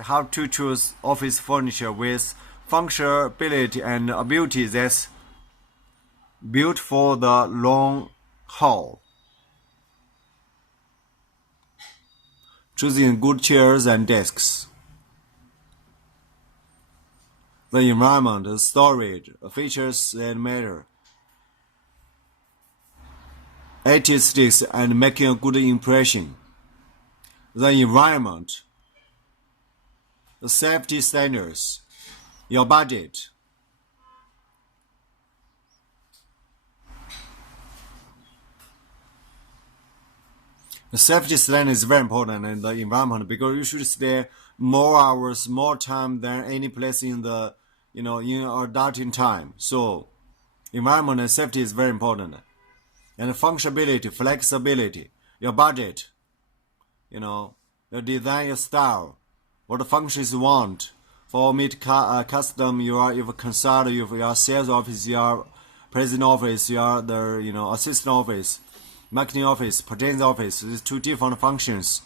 how to choose office furniture with functionality and ability that's built for the long haul. Choosing good chairs and desks. The environment, the storage, features and matter. Aesthetics and making a good impression. The environment, the safety standards, your budget. The safety standard is very important in the environment because you should stay more hours, more time than any place in the, in adulting time. So environment and safety is very important. And functionality, flexibility, your budget, your design, your style, what functions you want. For meet custom, you are consult, your sales office, your president office, your assistant office, marketing office, purchasing office. These two different functions.